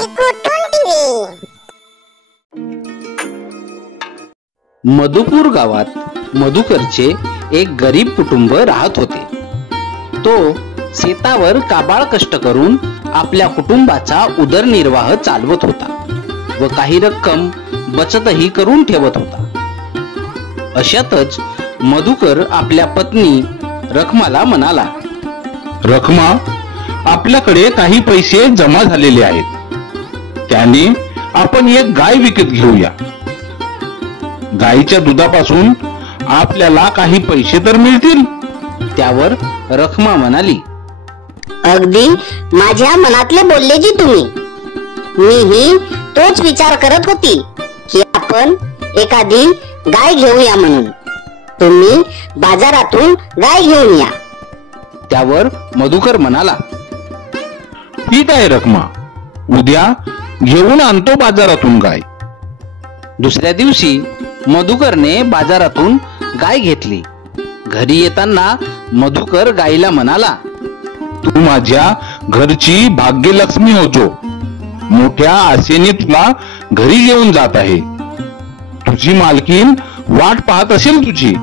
चिकूटून TV. Madhupur गावात मधुकरचे एक गरीब कुटुंब राहत होते. तो शेतावर काबाळ कष्ट करून आपल्या कुटुंबाचा उदरनिर्वाह चालवत होता व काही रक्कम बचतही करून ठेवत होता. अशातच मधुकर आपल्या पत्नी रखमाला म्हणाला, रखमा, आपल्याकडे काही पैसे जमा झालेले आहेत, त्याने आपण एक गाय विकत घेऊया. गायीच्या दुधापासून आपल्याला काही पैसे तर मिळतील. त्यावर रखमा म्हणाली, अगदी माझ्या मनातले बोलले जी तुम्ही. मीही तोच विचार करत होती की आपण एखादी गाय घेऊया म्हणून. तुम्ही बाजारातून गाय घेऊन या. त्यावर मधुकर म्हणाला, ठीक आहे रखमा, उद्या घेऊन आणतो बाजारातून गाय. दुसऱ्या दिवशी मधुकरने बाजारातून गाय घेतली. घरी येताना मधुकर गायीला म्हणाला, तू माझ्या घरची भाग्यलक्ष्मी होतो. मोठ्या आशेने तुला घरी घेऊन जात आहे. तुझी मालकीन वाट पाहत असेल तुझी.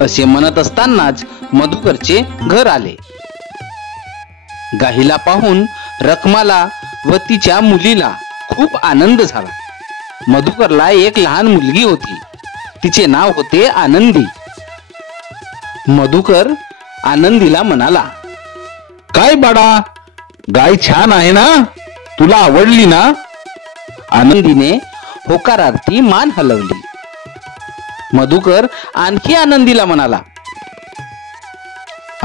असे म्हणत असतानाच मधुकरचे घर आले. गाईला पाहून रखमाला व तिच्या मुलीला खूप आनंद झाला. मधुकरला एक लहान मुलगी होती. तिचे नाव होते आनंदी. मधुकर आनंदीला म्हणाला, काय बाळा, गाय छान आहे ना, तुला आवडली ना? आनंदीने होकारार्थी मान हलवली. मधुकर आणखी आनंदीला म्हणाला,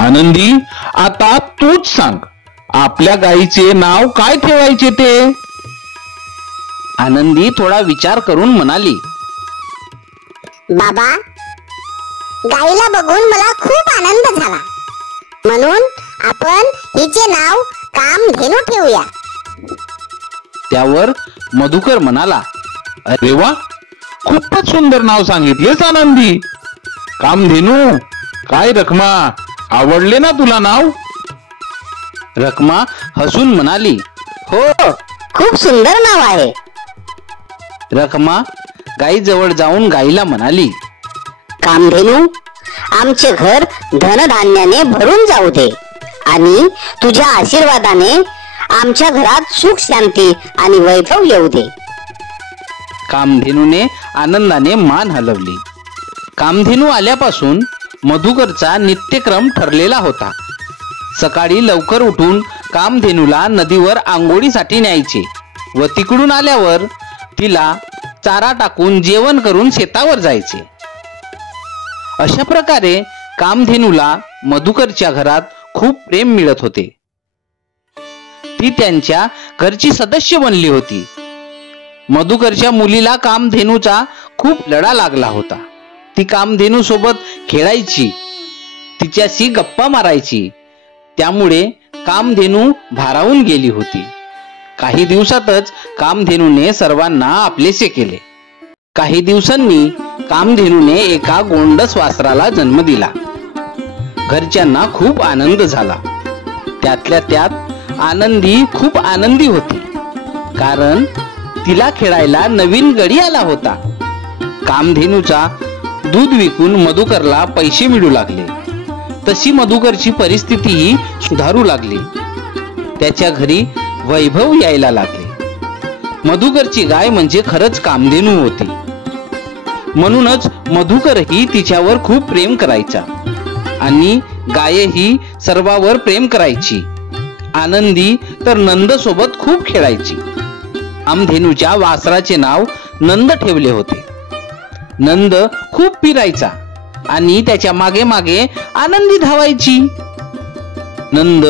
आनंदी, आता तूच सांग, आपल्या गायीचे नाव काय ठेवायचे ते? आनंदी थोडा विचार करून म्हणाली, बाबा, गाईला बघून मला खूप आनंद झाला, म्हणून आपण हिचे नाव कामधेनू ठेवूया. त्यावर मधुकर म्हणाला, अरे वा, खूपच सुंदर नाव सांगितलेस आनंदी. कामधेनू. काय रखमा, आवडले ना तुला नाव? रखमा हसून म्हणाली, हो, खूप सुंदर नाव आहे. रखमा गायीजवळ जाऊन गायीला म्हणाली, कामधेनू, आमचे घर धनधान्याने भरून जाऊ दे आणि तुझ्या आशीर्वादाने आमच्या घरात सुख शांती आणि वैभव येऊ दे. कामधेनूने आनंदाने मान हलवली. कामधेनू आल्यापासून मधुकरचा नित्यक्रम ठरलेला होता. सकाळी लवकर उठून कामधेनूला नदीवर आंघोळीसाठी न्यायचे व तिकडून आल्यावर तिला चारा टाकून जेवण करून शेतावर जायचे. अशा प्रकारे कामधेनूला मधुकरच्या घरात खूप प्रेम मिळत होते. ती त्यांच्या घरची सदस्य बनली होती. मधुकरच्या मुलीला कामधेनूचा खूप लढा लागला होता. ती कामधेनू सोबत खेळायची, तिच्याशी गप्पा मारायची. त्यामुळे कामधेनू भारावून गेली होती. काही दिवसातच कामधेनूने सर्वांना आपलेसे केले. काही दिवसांनी कामधेनूने एका गोंडस वासराला जन्म दिला. घरच्यांना खूप आनंद झाला. त्यातल्या त्यात आनंदी खूप आनंदी होती, कारण तिला खेळायला नवीन गडी आला होता. कामधेनूचा दूध विकून मधुकरला पैसे मिळू लागले. तशी मधुकरची परिस्थितीही सुधारू लागली. त्याच्या घरी वैभव यायला लागले. मधुकरची गाय म्हणजे खरंच कामधेनू होती. म्हणूनच मधुकरही तिच्यावर खूप प्रेम करायचा आणि गायही सर्वांवर प्रेम करायची. आनंदी तर नंद सोबत खूप खेळायची. कामधेनूच्या वासराचे नाव नंद ठेवले होते. नंद खूप फिरायचा आणि त्याच्या मागे मागे आनंदी धावायची. नंद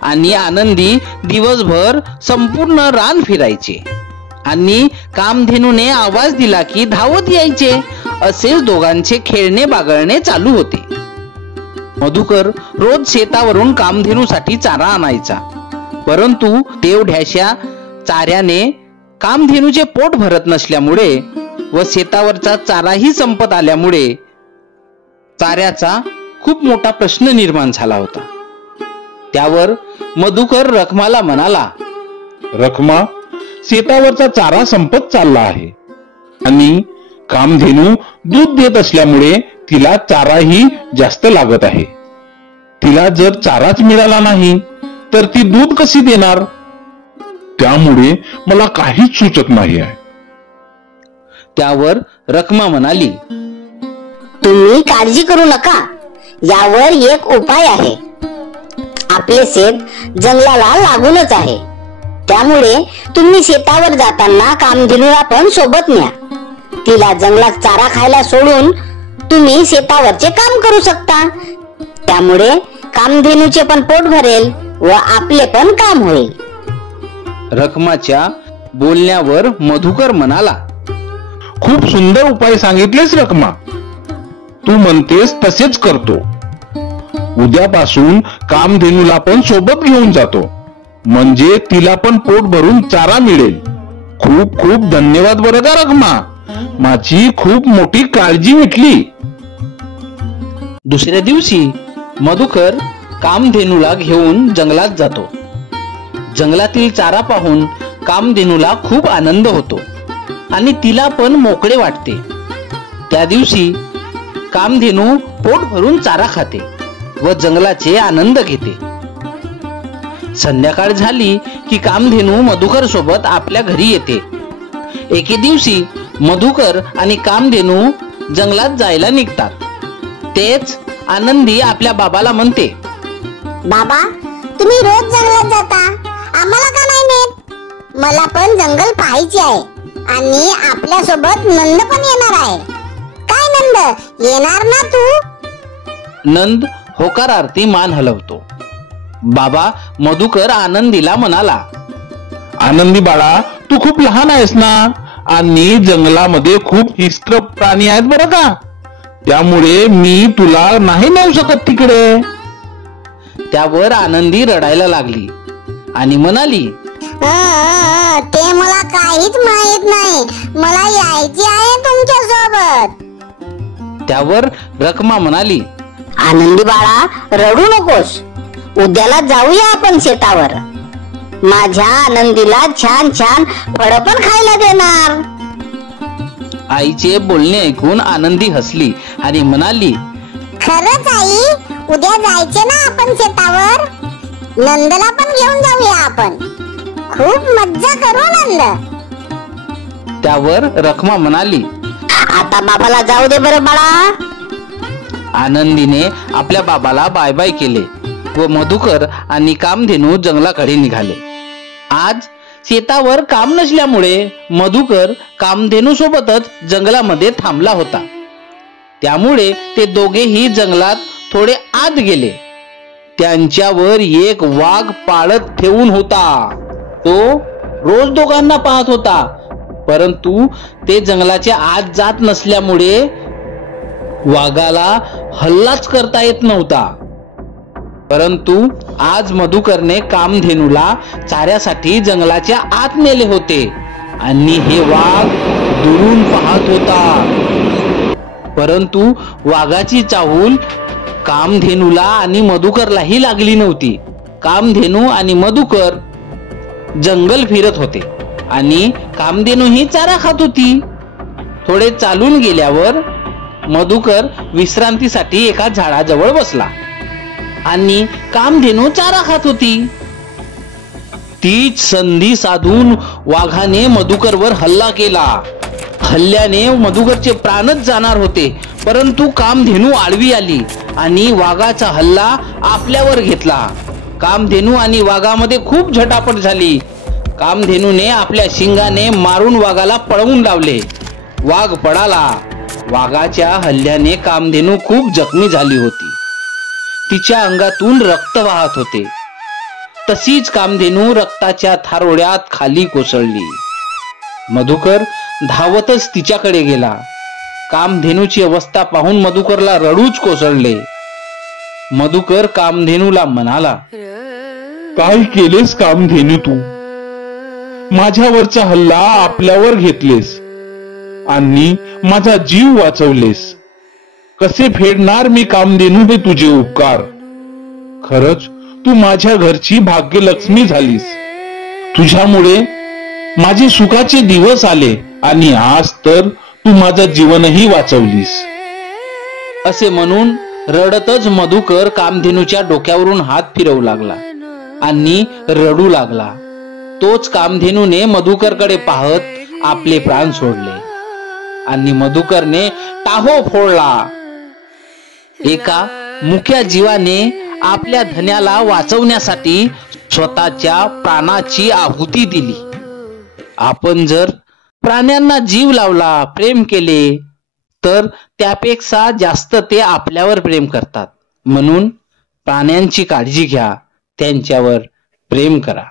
आणि आनंदी दिवसभर संपूर्ण रान फिरायचे आणि कामधेनूने आवाज दिला की धावत यायचे. असेच दोघांचे खेळणे बागळणे चालू होते. मधुकर रोज शेतावरून कामधेनूसाठी चारा आणायचा, परंतु तेवढ्याशा चाऱ्याने कामधेनूचे पोट भरत नसल्यामुळे व शेतावरचा चाराही संपत आल्यामुळे चाऱ्याचा खूप मोठा प्रश्न निर्माण झाला होता. त्यावर मधुकर रखमाला म्हणाला, रखमा, शेतावरचा चारा संपत चालला आहे आणि कामधेनू दूध देत असल्यामुळे तिला चाराही जास्त लागत आहे. तिला जर चाराच मिळाला नाही तर ती दूध कशी देणार? त्यामुळे मला काहीच सुचत नाही आहे. त्यावर रखमा म्हणाली, तुम्ही काळजी करू नका, यावर एक उपाय आहे. आपले शेत जंगलाला लागूनच आहे, त्यामुळे तुम्ही शेतावर जाताना कामधेनूला पण सोबत न्या. तिला जंगलात चारा खायला सोडून तुम्ही शेतावरचे काम करू शकता. त्यामुळे कामधेनूचे पण पोट भरेल व आपले पण काम होईल. रखमाच्या बोलण्यावर मधुकर म्हणाला, खूप सुंदर उपाय सांगितलेस रखमा. तू म्हणतेस तसेच करतो. उद्यापासून कामधेनूला पण सोबत घेऊन जातो, म्हणजे तिला पण पोट भरून चारा मिळेल. खूप खूप धन्यवाद बरं का रखमा, माझी खूप मोठी काळजी मिटली. दुसऱ्या दिवशी मधुकर कामधेनूला घेऊन जंगलात जातो. जंगलातील चारा पाहून कामधेनूला खूप आनंद होतो आणि तिला पण मोकळे वाटते. त्या दिवशी कामधेनू पोट भरून चारा खाते व जंगलाचे आनंद घेते. संध्याकाळ झाली की कामधेनू मधुकर सोबत आपल्या घरी येते. एके दिवशी मधुकर आणि कामधेनू जंगलात जायला निघतात. तेच आनंदी आपल्या बाबाला म्हणते, बाबा, तुम्ही रोज जंगलात जाता, आम्हाला का नाही नेत? मला पण जंगल पाहायचे आहे आणि आपल्या सोबत नंद पण येणार आहे. काय नंद, येणार ना तू? नंद होकारार्थी मान हलवतो. बाबा मधुकर आनंदीला म्हणाला, आनंदी बाळा, तू खूप लहान आहेस ना आणि जंगलामध्ये खूप हिंस्त्र प्राणी आहेत बरं का, त्यामुळे मी तुला नाही नेऊ शकत तिकडे. त्यावर आनंदी रडायला लागली आणि म्हणाली, ते मला काहीच माहित नाही, मला यायचे आहे तुमच्या सोबत. त्यावर रखमा म्हणाली, आनंदी बाळा, रडू नकोस, उद्याला जाऊया आपण शेतावर. माझ्या आनंदीला छान छान फळं पण खायला देणार. आईचे बोलणे ऐकून आनंदी हसली आणि म्हणाली, खरंच आई, उद्या जायचे ना आपण शेतावर? नंदला पण घेऊन जाऊया आपण, खूप मज्जा करू नंद. त्यावर रखमा म्हणाली, आता बाबाला जाऊ दे बरं बाळा. आनंदीने आपल्या बाबाला बाय बाय केले व मधुकर आणि कामधेनू जंगलाकडे निघाले. आज शेतावर काम नसल्यामुळे मधुकर कामधेनू सोबतच जंगलामध्ये थांबला होता. त्यामुळे ते दोघेही जंगलात थोडे आत गेले. त्यांच्यावर एक वाघ पाळत ठेवून होता. तो रोज दोघांना पाहत होता, परंतु ते जंगलाच्या आत जात नसल्यामुळे वाघाला हल्लाच करता येत नव्हता. परंतु आज मधुकरने कामधेनूला चाऱ्यासाठी जंगलाच्या आत नेले होते आणि हे वाघ दुरून पाहत होता. परंतु वाघाची चाहूल कामधेनूला आणि मधुकरलाही लागली नव्हती. कामधेनू आणि मधुकर जंगल फिरत होते आणि कामधेनू ही चारा खात होती. थोडे चालून गेल्यावर मधुकर विश्रांतीसाठी एका झाडाजवळ बसला आणि कामधेनू चारा खात होती. तीच संधी साधून वाघाने मधुकरवर हल्ला केला. हल्ल्याने मधुकरचे प्राणच जाणार होते, परंतु कामधेनू आडवी आली आणि वाघाचा हल्ला आपल्यावर घेतला. कामधेनू आणि वाघामध्ये खूप झटापट झाली. कामधेनूने आपल्या शिंगाने मारून वाघाला पळवून लावले. वाघ पळाला. वाघाच्या हल्ल्याने कामधेनू खूप जखमी झाली होती. तिच्या अंगातून रक्त वाहत होते. तशीच कामधेनू रक्ताच्या थारोळ्यात खाली कोसळली. मधुकर धावतच तिच्याकडे गेला. कामधेनूची अवस्था पाहून मधुकरला रडूच कोसळले. मधुकर कामधेनूला म्हणाला, काय केलेस कामधेनू तू? माझ्यावरचा हल्ला आपल्यावर घेतलेस आणि माझा जीव वाचवलेस. कसे फेडणार मी कामधेनू हे तुझे उपकार? खरंच तू माझ्या घरची भाग्यलक्ष्मी झालीस. तुझ्यामुळे माझे सुखाचे दिवस आले आणि आज तर तू माझं जीवनही वाचवलीस. असे म्हणून रडतच मधुकर कामधेनूच्या डोक्यावरून हात फिरवू लागला आणि रडू लागला. तोच कामधेनूने मधुकरकडे पाहत आपले प्राण सोडले आणि मधुकरने टाहो फोडला. एका मुक्या जीवाने आपल्या धन्याला वाचवण्यासाठी स्वतःच्या प्राणाची आहुती दिली. आपण जर प्राण्यांना जीव लावला, प्रेम केले, तर त्यापेक्षा जास्त ते आपल्यावर प्रेम करतात. म्हणून प्राण्यांची काळजी घ्या, त्यांच्यावर प्रेम करा.